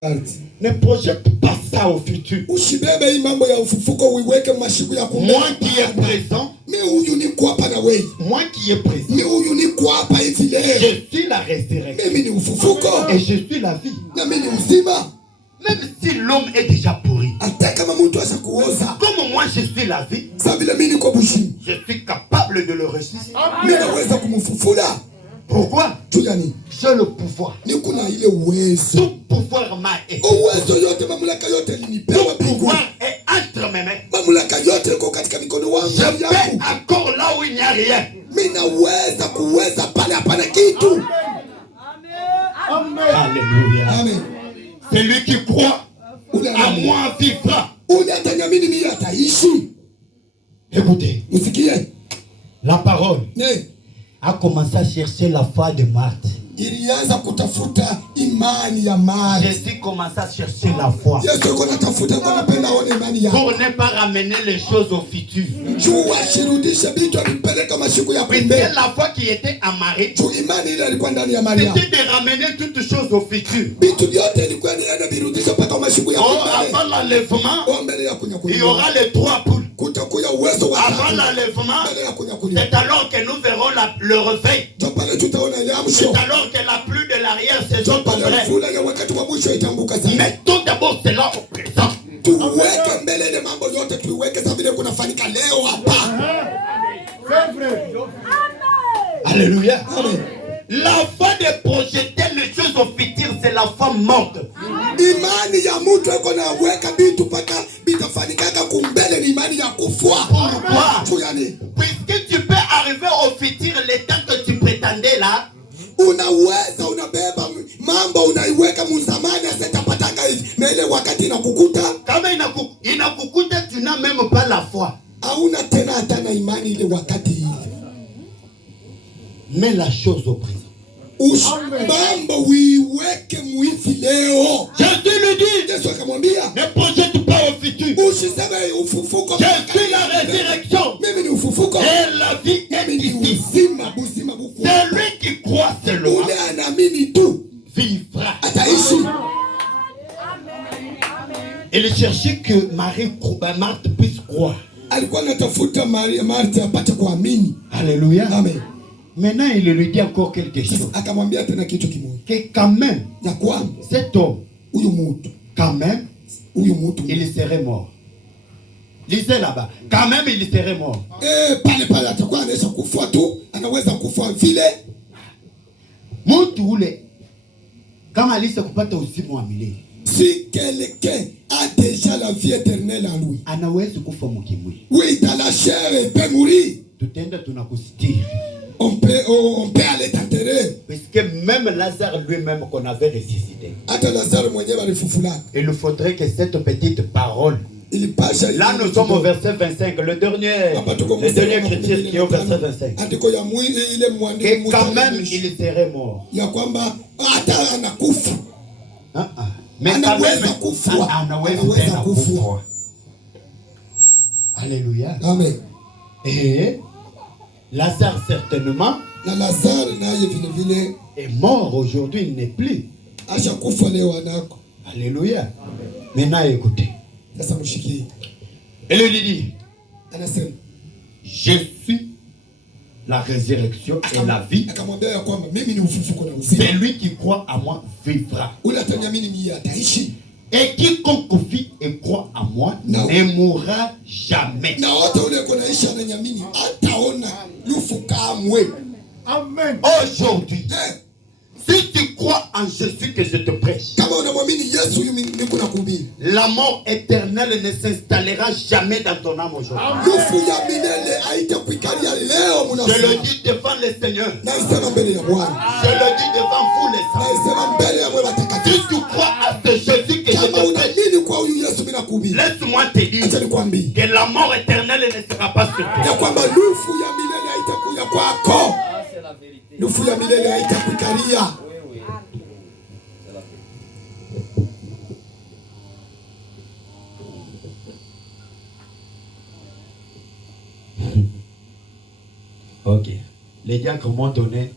Ne projette pas ça au futur. Moi qui est présent. Moi qui est présent. Je suis la résurrection. Et je suis la vie. Même si l'homme est déjà pourri. Comme moi je suis la vie. Je suis capable de le ressusciter. Pourquoi? J'ai le pouvoir. Tout pouvoir m'a été. Tout pouvoir est entre mes mains. Je vais encore là où il n'y a rien. Alléluia. Amen. Celui qui croit à moi vivra. Écoutez, la parole a commencé à chercher la foi de Marthe. Jésus commence à chercher la foi pour ne pas ramener les choses au futur. Puisque la foi qui était amarrée, c'était de ramener toutes choses au futur. Avant l'enlèvement, il y aura les 3 poules. Avant l'enlèvement, c'est alors que nous verrons le réveil. C'est alors que la pluie de l'arrière-saison tomberait. Mais tout d'abord, c'est là au présent. Alléluia. La foi de projeter les choses au futur, c'est la foi morte. Pourquoi? Puisque tu peux arriver au futur les temps que tu prétendais là. Kama inakukuta, tu n'as même pas la foi. Mais la chose au présent. Jésus le dit. Ne projette pas au futur. Je suis la résurrection. Et la vie est ici. Celui qui croit seulement vivra. Il cherchait que Marthe puisse croire. Alléluia. Amen. Maintenant, il lui dit encore quelque chose. Que quand même, cet homme, quand même, il serait mort. Lisez là-bas. Quand même, il serait mort. Mtu ule kama alisa kupata uzima wa milele. Si quelqu'un a déjà la vie éternelle en lui, anaweza kufa mkimwi. Oui, dans la chair il peut mourir. Tutenda tunakusitiri. On peut aller t'enterrer. Parce que même Lazare lui-même qu'on avait ressuscité. Il faudrait que cette petite parole. Là nous sommes au verset 25. Le dernier chrétien qui est au verset 25. Et quand même il serait mort. Mais quand même anaweza kufa. Alléluia. Amen. Et Lazare certainement est mort aujourd'hui, il n'est plus. Alléluia. Maintenant écoutez. Et lui dit, je suis la résurrection et la vie. Celui qui croit à moi vivra. Et quiconque vit et croit à moi ne mourra jamais. Amen. Aujourd'hui, si tu crois en Jésus que je te prêche, la mort éternelle ne s'installera jamais dans ton âme aujourd'hui. Je le dis devant le Seigneur. Je le dis devant vous les saints. Si tu crois à ce Jésus que je te prêche, laisse-moi te dire que la mort éternelle ne sera pas sur toi. Nufu ya milele haitakukalia. Ok. Les diacres m'ont donné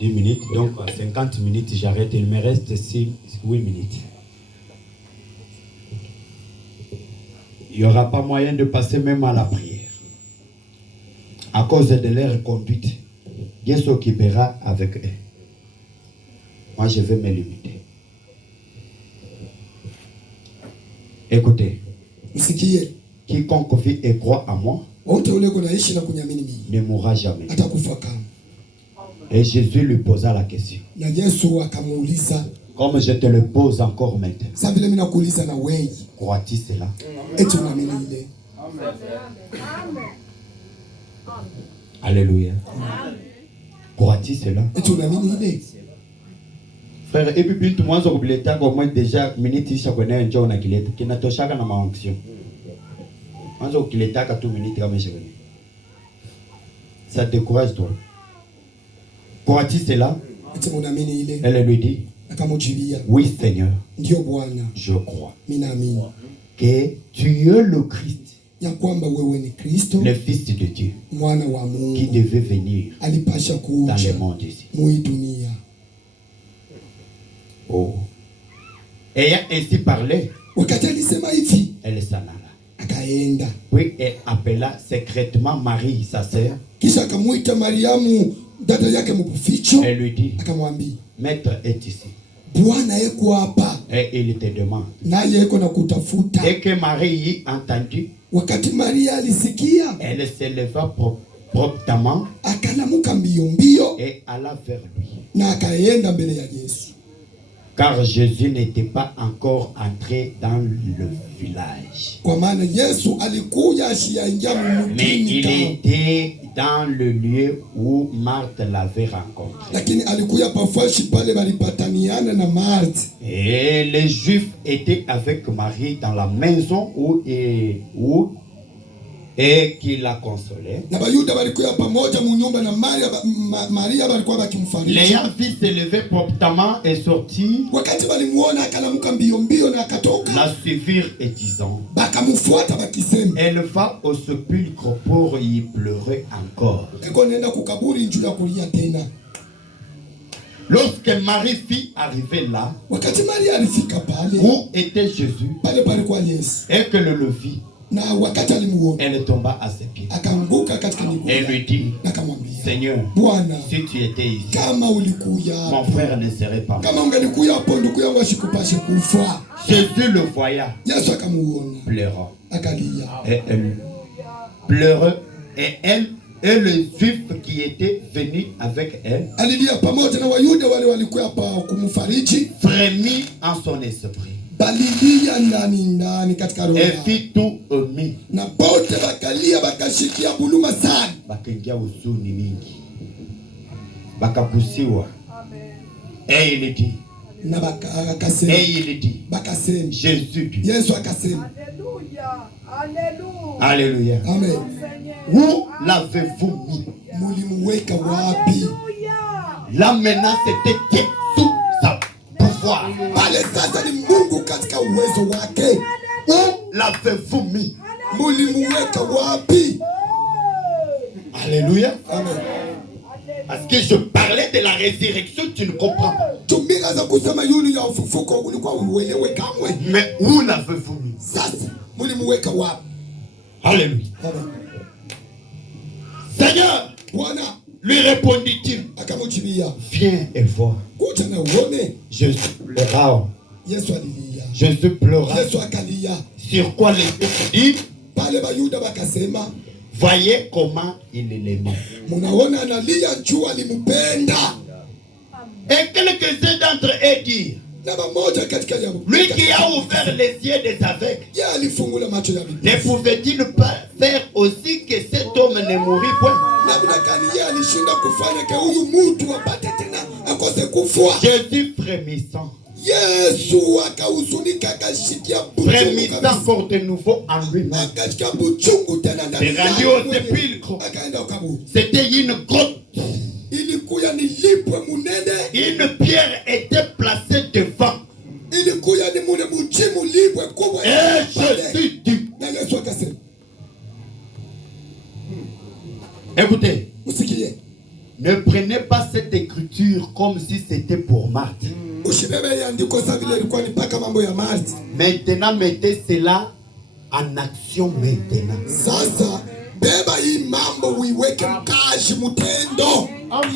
10 minutes, donc à 50 minutes j'arrête, il me reste 8 minutes. Il n'y aura pas moyen de passer même à la prière. À cause de leur conduite, Dieu s'occupera avec eux. Moi, je vais me limiter. Écoutez, quiconque vit et croit en moi ne mourra jamais. Et Jésus lui posa la question. Comme je te le pose encore maintenant. Crois-tu cela? Alléluia. Crois-tu cela? Frère, et puis tout le monde s'oublie au moins déjà minute ça connaît un jour na kileta qui n'a toshaka na maonction. Anzo kileta ka 2 minutes comme je connais. Ça te décourage toi. Crois-tu cela? Elle lui dit, oui Seigneur, je crois que tu es le Christ, le Fils de Dieu, qui devait venir dans le monde ici. Oh. Ayant ainsi parlé, elle s'en alla. Puis elle appela secrètement Marie, sa sœur. Elle lui dit, Maître est ici. Et il te demande. Et que Marie y entendu, elle se leva promptement et alla vers lui. Car Jésus n'était pas encore entré dans le village. Mais il était dans le lieu où Marthe l'avait rencontré. Et les Juifs étaient avec Marie dans la maison et qui la consolait. L'ayant vu se lever promptement et sortir, la suivirent et disant, elle va au sépulcre pour y pleurer encore. Lorsque Marie fit arriver là, où était Jésus, et que le vit, elle tomba à ses pieds. Elle lui dit, Seigneur, si tu étais ici, mon frère ne serait pas mort. Jésus le voya, pleurant. Et elle pleurait, et elle et les Juifs qui étaient venus avec elle frémit en son esprit. Et fit tout omis. Bakengia uzuni mingi. Bakabusiwa. Et il dit. Jésus dit. Alléluia. Amen. Où l'avez-vous mis? Là maintenant c'était sous sa pouvoir. Où l'avez-vous mis? Alléluia. Amen. Parce que je parlais de la résurrection, tu ne comprends pas. Mais où l'avez-vous mis? Alléluia. Seigneur, lui répondit-il, viens et vois. Jésus pleura. Jésus pleura. Sur quoi les Juifs disent, voyez comment il l'aimait. Et quelques-uns d'entre eux dirent, lui qui a ouvert les yeux des aveugles, ne pouvait-il pas faire aussi que cet homme ne mourût point? Jésus frémissant, frémissant encore de nouveau en lui-même, est rendu au sépulcre. C'était une grotte. Une pierre était placée devant. Et Jésus dit, écoutez, ne prenez pas cette écriture comme si c'était pour Marthe. Maintenant, mettez cela en action maintenant.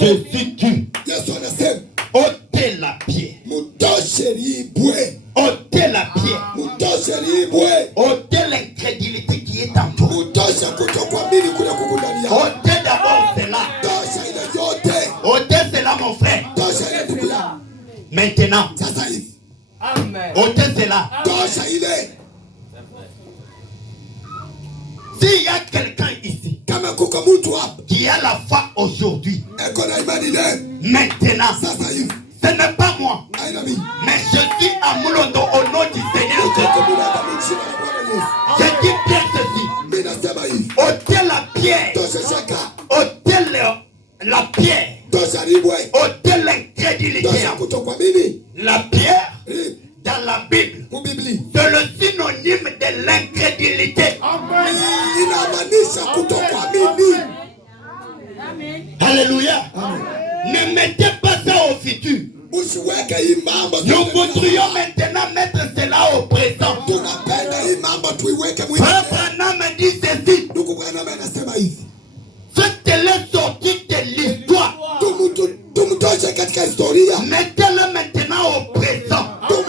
Jésus tue. Ôtez la pierre. Ôtez la pierre. Ôtez l'incrédulité qui est en toi. Ôtez d'abord cela. Ôtez cela, mon frère. Maintenant. Ôtez cela. S'il y a quelqu'un ici qui a la foi aujourd'hui, maintenant, ce n'est pas moi, mais je suis à Moulondo au nom du Seigneur. Je dis bien ceci. Ôtez la pierre. Ôtez la pierre. Ôtez l'incrédulité. La pierre, dans la Bible, c'est le synonyme de l'incrédulité. Alléluia. Ne mettez pas ça au futur. Nous voudrions maintenant mettre cela au présent. Frère Branham dit ceci. Faites-le sortir de l'histoire. Mettez-le maintenant au présent. Elle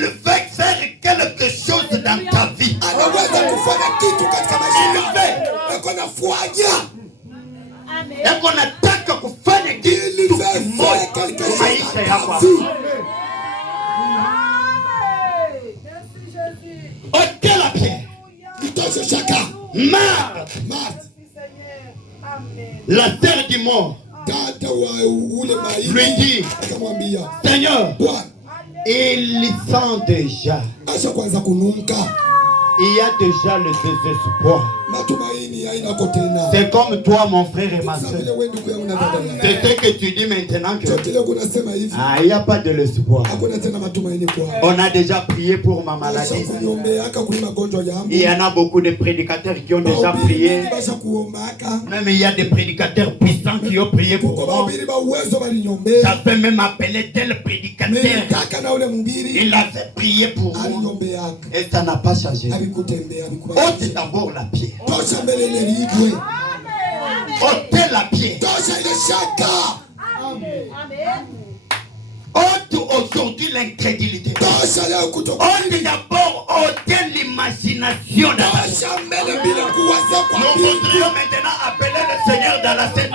veut faire quelque chose dans ta vie. Et qu'on attaque kufanya kitu kimoja maisha yako. Ôtez la pierre. Marthe, la terre du mort, lui dit, Seigneur, ils sont déjà. Il y a déjà le désespoir. C'est comme toi, mon frère et ma soeur. C'est ce que tu dis maintenant que il n'y a pas de l'espoir. On a déjà prié pour ma maladie. Il y en a beaucoup de prédicateurs qui ont déjà prié. Même il y a des prédicateurs puissants qui ont prié pour moi. J'avais même appelé tel prédicateur. Il avait prié pour moi. Et ça n'a pas changé. Ôtez d'abord la pierre. Ôtez la pierre. Ôtez aujourd'hui l'incrédulité. Ôtez d'abord, ôtez l'imagination. Nous voudrions maintenant appeler le Seigneur dans la scène.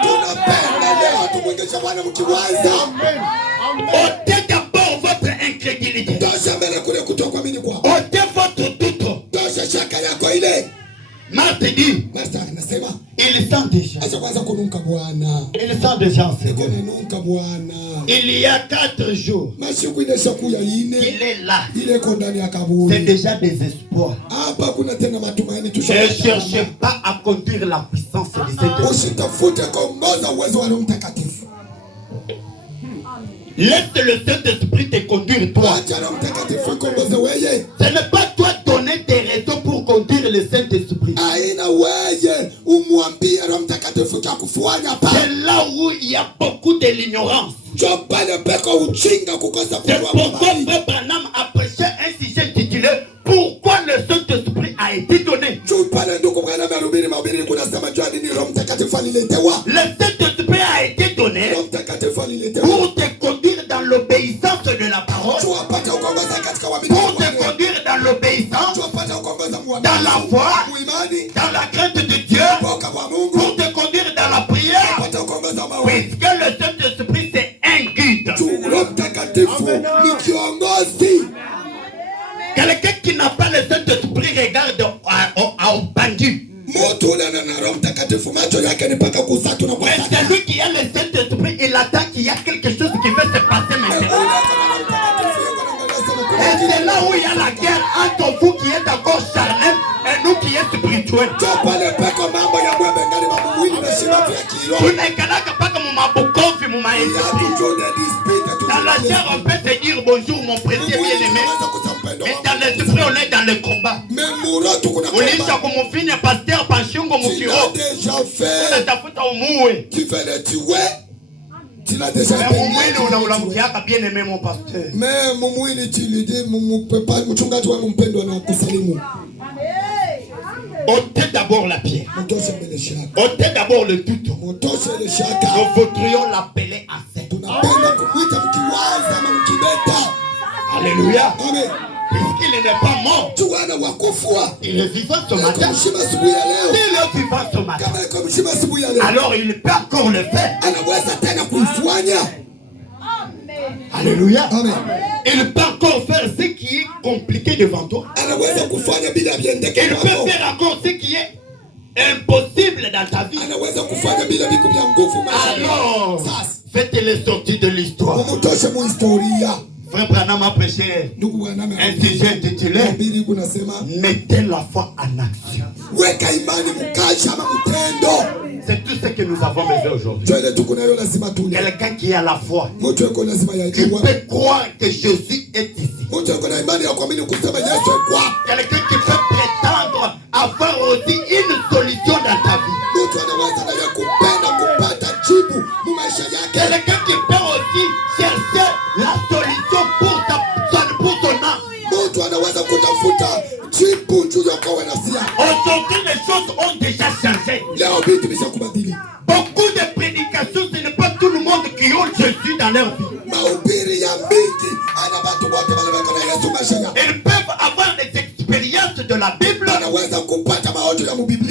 Ôtez d'abord votre incrédulité. Ôtez votre doute. Marthe dit, il sent déjà. Il sent déjà. Il y a 4 jours qu'il est là. C'est déjà désespoir. Ne cherchez pas à conduire la puissance du Saint-Esprit. Laisse le Saint-Esprit te conduire toi. Ce n'est pas toi donner des raisons pour conduire le Saint-Esprit. C'est là où il y a beaucoup de l'ignorance. C'est pourquoi Frère Branham a prêché un sujet intitulé Pourquoi le Saint-Esprit a été donné. Le Saint-Esprit a été donné pour te conduire dans l'obéissance de la parole, pour te conduire dans l'obéissance, dans la foi, dans la crainte de Dieu, pour te conduire dans la prière, puisque le Saint-Esprit c'est un guide. Quelqu'un qui n'a pas le Saint-Esprit regarde au bandit. Mais celui qui a le Saint-Esprit, il attend qu'il y a quelque chose qui va se passer maintenant. Et c'est là où il y a la guerre entre vous qui êtes encore charnel et nous qui êtes spirituels. Dans la chair, on peut se dire bonjour, mon précieux bien-aimé. Et dans l'esprit, on est dans le combat. Tu veux le tuer, Tu l'as déjà bien aimé mon pasteur. Mais mumwili chilidi mupepa mchungaji wangu mpendwa na kusalimu. Ôtez d'abord la pierre. Ôtez d'abord le doute. Nous voudrions l'appeler à cette. Alléluia. Amen. Puisqu'il n'est pas mort, il est vivant ce matin. S'il est vivant ce matin, alors il peut encore le faire. Alléluia. Amen. Il peut encore faire ce qui est compliqué devant toi. Il peut faire encore ce qui est impossible dans ta vie. Alors, faites-les sortir de l'histoire. Frère Branham a prêché un sujet intitulé mettez la foi en action. C'est tout ce que nous avons besoin aujourd'hui. Quelqu'un qui a la foi, qui peut croire que Jésus est ici. Quelqu'un qui peut prétendre avoir aussi une solution dans ta vie. Quelqu'un qui peut aussi chercher la solution pour son âme. Aujourd'hui, les choses ont déjà changé. Beaucoup de prédications, ce n'est pas tout le monde qui a Jésus dans leur vie. Ils peuvent avoir des expériences de la Bible,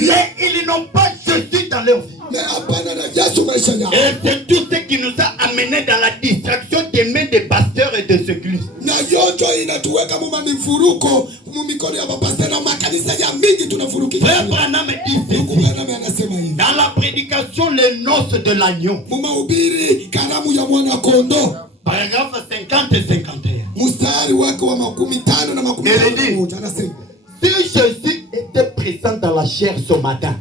mais ils n'ont pas Jésus dans leur vie. Et c'est tout ce qui nous a amené dans la distraction des mains des pasteurs et des églises. Frère Branham dit dans la prédication les noces de l'agneau, paragraphe 50 et 51, si Jésus était présent dans la chair ce matin,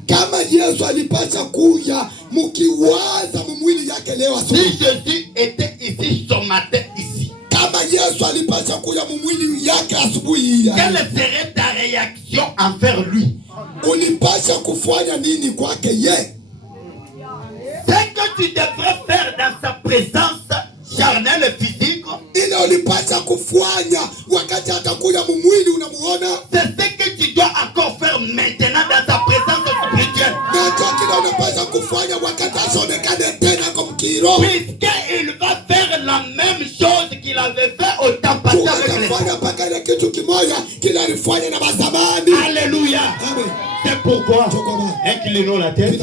si Jésus était ici ce matin ici, quelle serait ta réaction envers lui? Ce que tu devrais faire dans sa présence charnelle et physique, c'est ce que tu dois encore faire maintenant dans sa présence spirituelle. Puisqu'il va faire la même chose qu'il avait fait au temps passé avec les. Alléluia. C'est pourquoi, inclinons la tête,